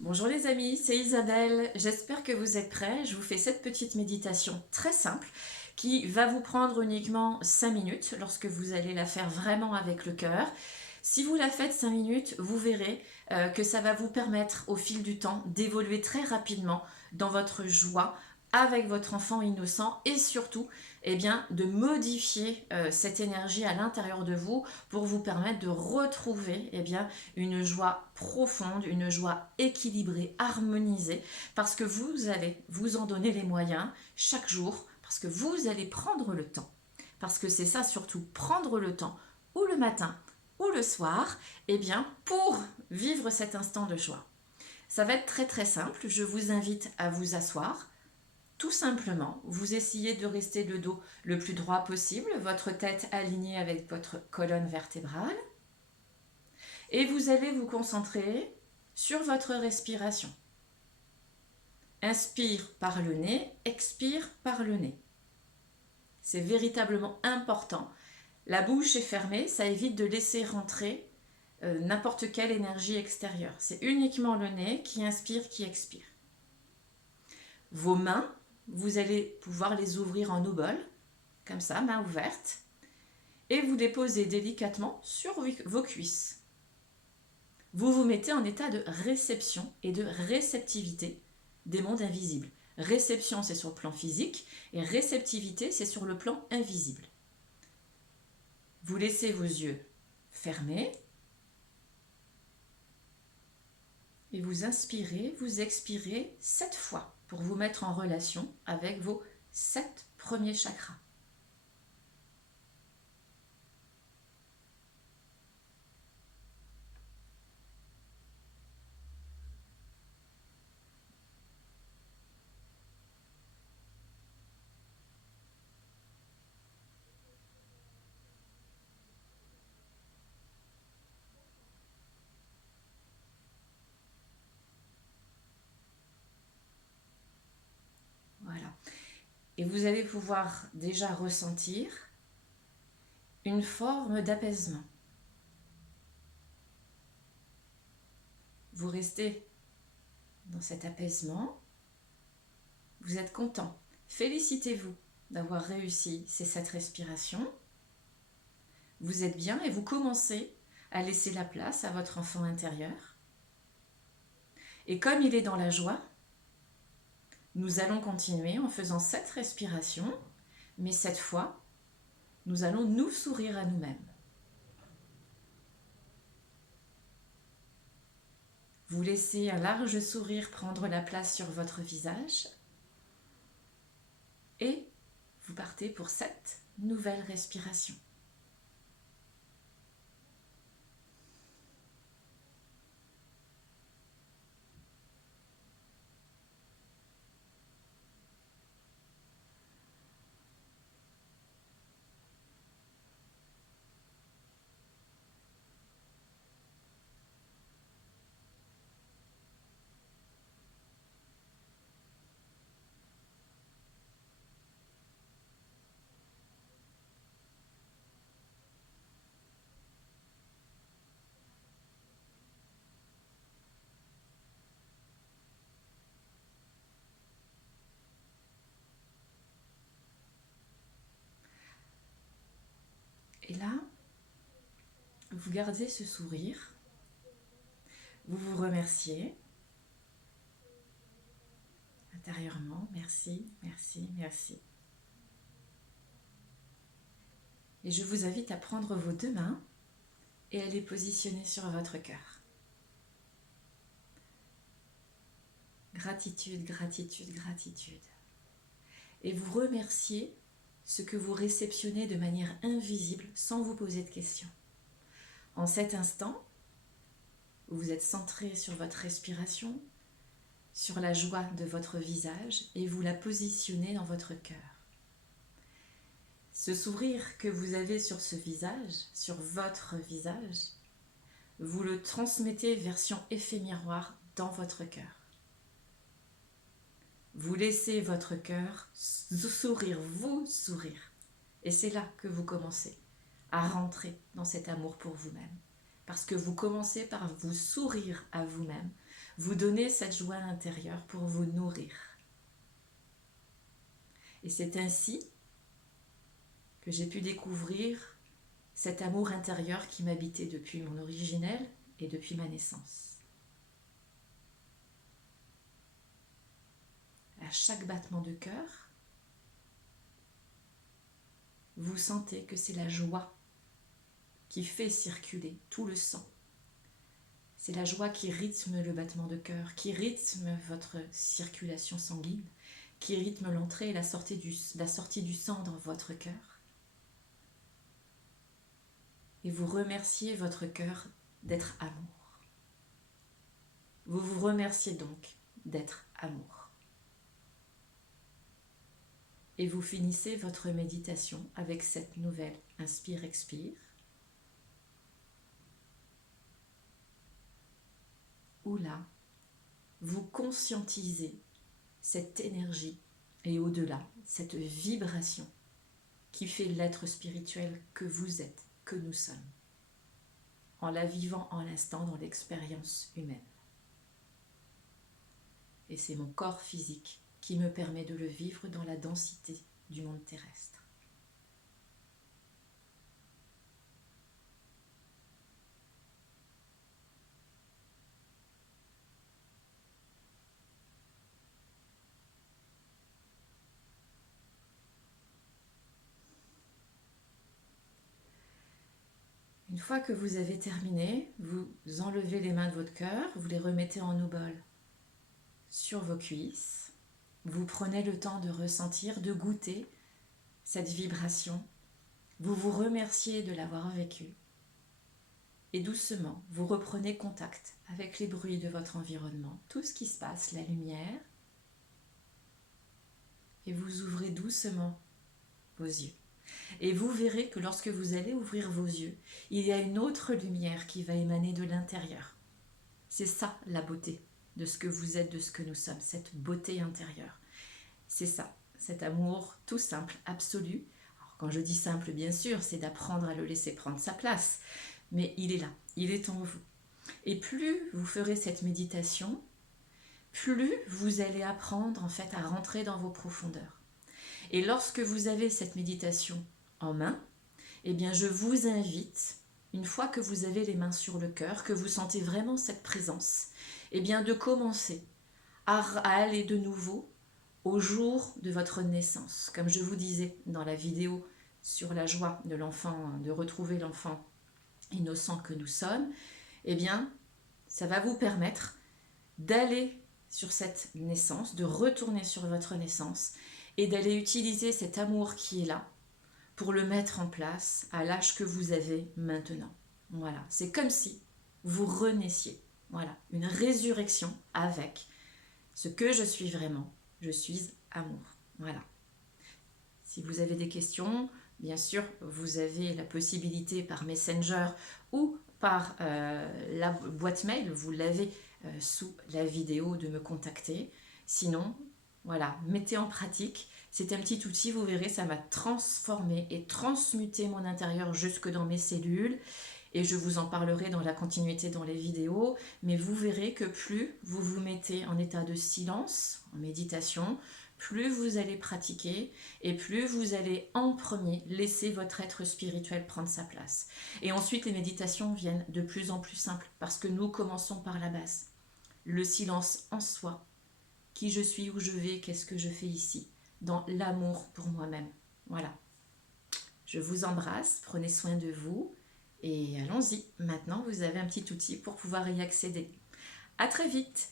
Bonjour les amis, c'est Isabelle. J'espère que vous êtes prêts. Je vous fais cette petite méditation très simple qui va vous prendre uniquement 5 minutes lorsque vous allez la faire vraiment avec le cœur. Si vous la faites 5 minutes, vous verrez que ça va vous permettre au fil du temps d'évoluer très rapidement dans votre joie avec votre enfant innocent et surtout de modifier cette énergie à l'intérieur de vous pour vous permettre de retrouver une joie profonde, une joie équilibrée, harmonisée, parce que vous allez vous en donner les moyens chaque jour, parce que vous allez prendre le temps. Parce que c'est ça surtout, prendre le temps, ou le matin, ou le soir, pour vivre cet instant de joie. Ça va être très très simple, je vous invite à vous asseoir. Tout simplement, vous essayez de rester le dos le plus droit possible, votre tête alignée avec votre colonne vertébrale. Et vous allez vous concentrer sur votre respiration. Inspire par le nez, expire par le nez. C'est véritablement important. La bouche est fermée, ça évite de laisser rentrer n'importe quelle énergie extérieure. C'est uniquement le nez qui inspire, qui expire. Vos mains, vous allez pouvoir les ouvrir en obole, comme ça, main ouverte, et vous déposez délicatement sur vos cuisses. Vous vous mettez en état de réception et de réceptivité des mondes invisibles. Réception, c'est sur le plan physique, et réceptivité, c'est sur le plan invisible. Vous laissez vos yeux fermés, et vous inspirez, vous expirez 7 fois pour vous mettre en relation avec vos 7 premiers chakras. Voilà. Et vous allez pouvoir déjà ressentir une forme d'apaisement. Vous restez dans cet apaisement, vous êtes content. Félicitez-vous d'avoir réussi ces 7 respirations. Vous êtes bien et vous commencez à laisser la place à votre enfant intérieur. Et comme il est dans la joie, nous allons continuer en faisant 7 respirations, mais cette fois, nous allons nous sourire à nous-mêmes. Vous laissez un large sourire prendre la place sur votre visage et vous partez pour 7 nouvelles respirations. Et là, vous gardez ce sourire, vous vous remerciez intérieurement, merci, merci, merci. Et je vous invite à prendre vos 2 mains et à les positionner sur votre cœur. Gratitude, gratitude, gratitude. Et vous remerciez ce que vous réceptionnez de manière invisible sans vous poser de questions. En cet instant, vous êtes centré sur votre respiration, sur la joie de votre visage et vous la positionnez dans votre cœur. Ce sourire que vous avez sur ce visage, sur votre visage, vous le transmettez version effet miroir dans votre cœur. Vous laissez votre cœur sourire, vous sourire. Et c'est là que vous commencez à rentrer dans cet amour pour vous-même. Parce que vous commencez par vous sourire à vous-même. vous donner cette joie intérieure pour vous nourrir. Et c'est ainsi que j'ai pu découvrir cet amour intérieur qui m'habitait depuis mon originel et depuis ma naissance. À chaque battement de cœur, vous sentez que c'est la joie qui fait circuler tout le sang. C'est la joie qui rythme le battement de cœur, qui rythme votre circulation sanguine, qui rythme l'entrée et la sortie du sang dans votre cœur. Et vous remerciez votre cœur d'être amour. Vous vous remerciez donc d'être amour. Et vous finissez votre méditation avec cette nouvelle inspire-expire, où là, vous conscientisez cette énergie et au-delà, cette vibration qui fait l'être spirituel que vous êtes, que nous sommes, en la vivant en l'instant dans l'expérience humaine. Et c'est mon corps physique qui me permet de le vivre dans la densité du monde terrestre. Une fois que vous avez terminé, vous enlevez les mains de votre cœur, vous les remettez en obole sur vos cuisses. Vous prenez le temps de ressentir, de goûter cette vibration. Vous vous remerciez de l'avoir vécue. Et doucement, vous reprenez contact avec les bruits de votre environnement, tout ce qui se passe, la lumière. Et vous ouvrez doucement vos yeux. Et vous verrez que lorsque vous allez ouvrir vos yeux, il y a une autre lumière qui va émaner de l'intérieur. C'est ça la beauté de ce que vous êtes, de ce que nous sommes, cette beauté intérieure. C'est ça, cet amour tout simple, absolu. Alors, quand je dis simple, bien sûr, c'est d'apprendre à le laisser prendre sa place. Mais il est là, il est en vous. Et plus vous ferez cette méditation, plus vous allez apprendre en fait à rentrer dans vos profondeurs. Et lorsque vous avez cette méditation en main, eh bien je vous invite, une fois que vous avez les mains sur le cœur, que vous sentez vraiment cette présence, eh bien de commencer à aller de nouveau au jour de votre naissance. Comme je vous disais dans la vidéo sur la joie de l'enfant, de retrouver l'enfant innocent que nous sommes, eh bien ça va vous permettre d'aller sur cette naissance, de retourner sur votre naissance et d'aller utiliser cet amour qui est là pour le mettre en place à l'âge que vous avez maintenant. Voilà, c'est comme si vous renaissiez. Voilà, une résurrection avec ce que je suis vraiment. Je suis amour. Voilà. Si vous avez des questions, bien sûr, vous avez la possibilité par Messenger ou par la boîte mail, vous l'avez sous la vidéo, de me contacter. Sinon, voilà, mettez en pratique. C'est un petit outil, vous verrez, ça m'a transformé et transmuté mon intérieur jusque dans mes cellules. Et je vous en parlerai dans la continuité dans les vidéos. Mais vous verrez que plus vous vous mettez en état de silence, en méditation, plus vous allez pratiquer et plus vous allez en premier laisser votre être spirituel prendre sa place. Et ensuite, les méditations viennent de plus en plus simples parce que nous commençons par la base. Le silence en soi. Qui je suis, où je vais, qu'est-ce que je fais ici, dans l'amour pour moi-même. Voilà. Je vous embrasse, prenez soin de vous et allons-y. Maintenant, vous avez un petit outil pour pouvoir y accéder. À très vite.